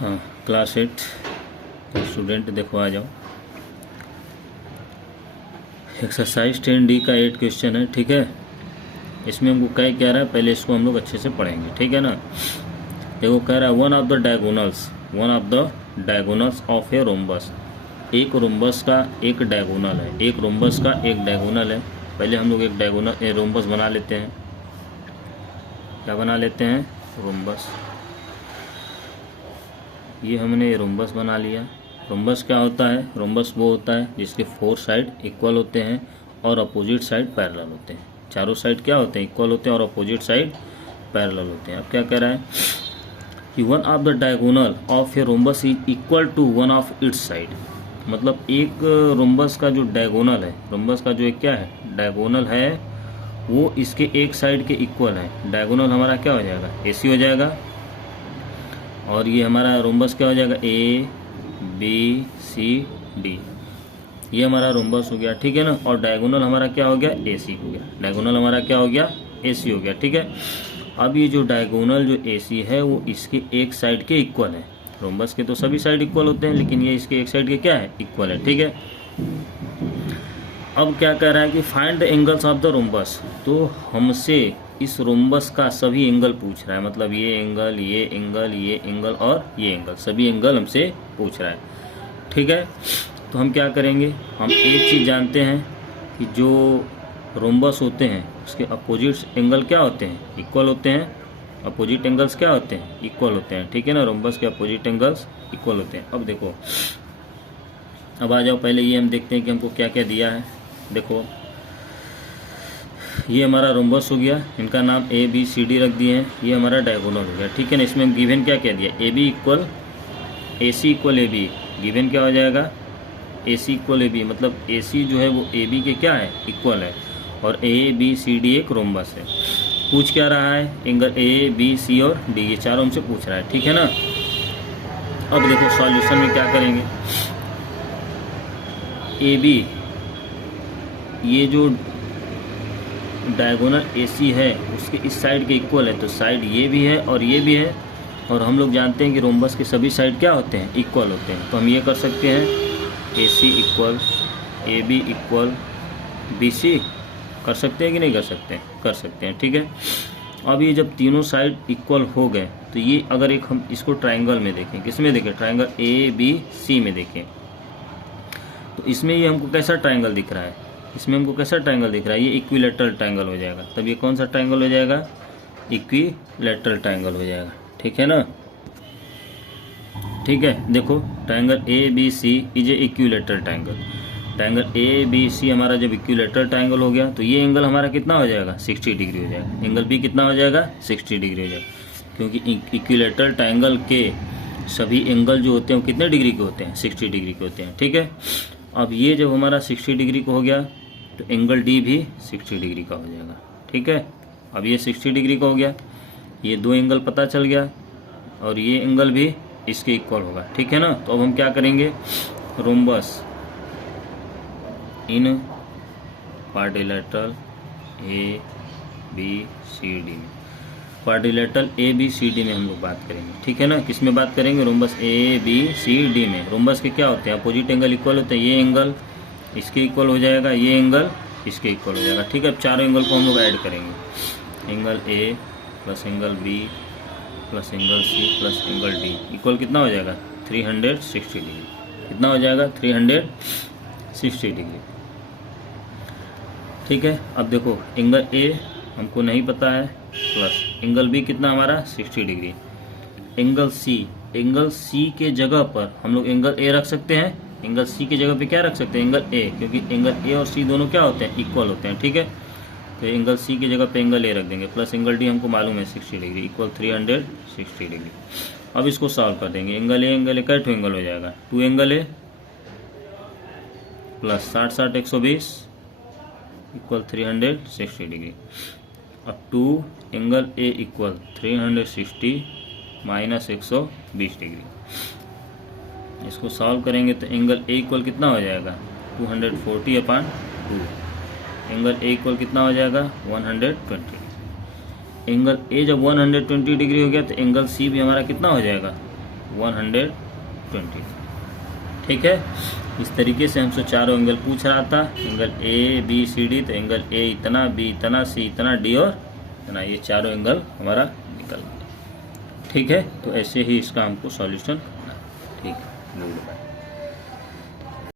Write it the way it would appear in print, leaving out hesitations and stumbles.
हाँ, class 8 student देखो आ जाओ। एक्सरसाइज 10D का 8 क्वेश्चन है, ठीक है। इसमें हमको क्या कह रहा है, पहले इसको हम लोग अच्छे से पढ़ेंगे, ठीक है ना। देखो कह रहा है one of the diagonals of a rhombus. एक रोम्बस का एक डायगोनल है, एक रोम्बस का एक डायगोनल है। पहले हम लोग एक रोम्बस बना लेते हैं। क्या बना लेते हैं? रोम्बस। ये हमने रोम्बस बना लिया। रोम्बस क्या होता है? रोम्बस वो होता है जिसके 4 साइड इक्वल होते हैं और अपोजिट साइड पैरेलल होते हैं। चारों साइड क्या होते हैं? इक्वल होते हैं और अपोजिट साइड पैरेलल होते हैं। अब क्या कह रहा है कि one of the diagonal of a rhombus is equal to one of its side. मतलब एक रोम्बस का जो डायगोनल है, रोम्बस का जो एक क्या है डायगोनल है, वो इसके एक साइड के इक्वल है। डायगोनल हमारा क्या हो जाएगा? AC हो जाएगा। और ये हमारा रोम्बस क्या हो जाएगा? ABCD। ये हमारा रोम्बस हो गया, ठीक है ना। और डायगोनल हमारा क्या हो गया? AC हो गया। डायगोनल हमारा क्या हो गया? AC हो गया, ठीक है। अब ये जो डायगोनल जो AC है वो इसके एक साइड के इक्वल है। रोम्बस के तो सभी साइड इक्वल होते हैं, लेकिन ये इसके एक साइड के क्या है? इक्वल है, ठीक है। अब क्या कह रहा है कि find the angles of the rhombus. तो हमसे इस रोम्बस का सभी एंगल पूछ रहा है। मतलब ये एंगल, ये एंगल, ये एंगल और ये एंगल, सभी एंगल हमसे पूछ रहा है, ठीक है। तो हम क्या करेंगे, हम एक चीज़ जानते हैं कि जो रोम्बस होते हैं उसके अपोजिट एंगल क्या होते हैं? इक्वल होते हैं। अपोजिट एंगल्स क्या होते हैं? इक्वल होते हैं, ठीक है ना। रोम्बस के अपोजिट एंगल्स इक्वल होते हैं। अब देखो, अब आ जाओ, पहले ये हम देखते हैं कि हमको क्या क्या दिया है। देखो ये हमारा रोम्बस हो गया, इनका नाम ABCD रख दिए हैं। ये हमारा डायगोनल हो गया, ठीक है ना। इसमें गिवन क्या कह दिया? AB equal AC equal AB। Given क्या हो जाएगा? AC equal AB। मतलब AC जो है वो AB के क्या है? इक्वल है। और ABCD एक रोम्बस है। पूछ क्या रहा है? एंगल ABC और D, ये चारों हमसे पूछ रहा है, ठीक है ना। अब देखो सॉल्यूशन में क्या करेंगे। AB, ये जो डायगोनल AC है उसके इस साइड के इक्वल है, तो साइड ये भी है और ये भी है। और हम लोग जानते हैं कि रोम्बस के सभी साइड क्या होते हैं? इक्वल होते हैं। तो हम ये कर सकते हैं AC equal AB equal BC। कर सकते हैं कि नहीं कर सकते हैं? कर सकते हैं, ठीक है। अब ये जब तीनों साइड इक्वल हो गए तो ये अगर एक हम इसको ट्राइंगल में देखें, किस में देखें? ट्राइंगल ABC में देखें, तो इसमें ये हमको कैसा ट्राइंगल दिख रहा है? इसमें हमको कैसा ट्राइंगल दिख रहा है? ये इक्विलेटरल ट्राइंगल हो जाएगा। तब ये कौन सा ट्राइंगल हो जाएगा? इक्विलेटरल ट्राइंगल हो जाएगा, ठीक है ना। ठीक है, देखो triangle ABC is a equilateral triangle. Triangle ABC हमारा जब इक्विलेटरल ट्राइंगल हो गया तो ये एंगल हमारा कितना हो जाएगा? 60 डिग्री हो जाएगा। एंगल B कितना हो जाएगा? 60 डिग्री हो जाएगा, क्योंकि इक्विलेटरल ट्राइंगल के सभी एंगल जो होते हैं वो कितने डिग्री के होते हैं? 60 डिग्री के होते हैं, ठीक है। अब ये जब हमारा 60 डिग्री का हो गया तो एंगल D भी 60 डिग्री का हो जाएगा, ठीक है। अब ये 60 डिग्री का हो गया, ये दो एंगल पता चल गया और ये एंगल भी इसके इक्वल होगा, ठीक है ना। तो अब हम क्या करेंगे, रोम्बस इन क्वाड्रिलेटरल ABCD में, क्वाड्रिलेटरल ABCD में हम लोग बात करेंगे, ठीक है ना। किस में बात करेंगे? रोम्बस ABCD में। रोम्बस के क्या होते हैं? अपोजिट एंगल इक्वल होते हैं। ये एंगल इसके इक्वल हो जाएगा, ये एंगल इसके इक्वल हो जाएगा, ठीक है। अब चारों एंगल को हम लोग ऐड करेंगे। Angle A plus angle B plus angle C plus angle D equal कितना हो जाएगा? 360 डिग्री। कितना हो जाएगा? 360 डिग्री, ठीक है। अब देखो एंगल A हमको नहीं पता है, प्लस एंगल B कितना हमारा? 60 डिग्री। एंगल C के जगह पर हम लोग एंगल A रख सकते हैं। एंगल C की जगह पे क्या रख सकते हैं? एंगल A, क्योंकि एंगल A और C दोनों क्या होते हैं? इक्वल होते हैं, ठीक है। तो एंगल C की जगह पे एंगल A रख देंगे, प्लस एंगल D हमको मालूम है 60 डिग्री इक्वल 360 डिग्री। अब इसको सॉल्व कर देंगे। एंगल A कैट एंगल हो जाएगा? 2 angle A plus 60 120 equal 360 degree. अब 2 angle A equal 360 minus 120 degree. इसको सॉल्व करेंगे तो एंगल A इक्वल कितना हो जाएगा? 240/2। एंगल A इक्वल कितना हो जाएगा? 120। एंगल A जब 120 डिग्री हो गया तो एंगल C भी हमारा कितना हो जाएगा? 120। ठीक है, इस तरीके से हमसे चारों एंगल पूछ रहा था। Angle A B C D, तो एंगल ए इतना, बी इतना, सी इतना, डी और इतना, ये चारों एंगल हमारा निकल गया। ठीक है, तो ऐसे ही इसका हमको सॉल्यूशन करना है। ठीक है, गुड बाय।